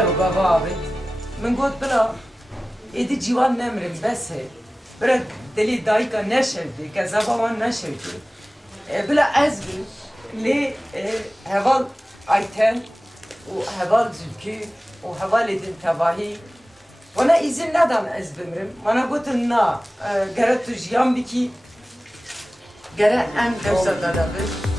ev baba abi. Min got bila, edi civan nemrim bes he. Bırak deli dayıka neşevdi, kezabavan neşevdi. Bila ez bi, li heval ayten, o heval zülkü, o heval edin tebahi. Bana izin neden ez bimrim? Bana gotun na, gere tu jiyan biki, gere en dersa dada bir.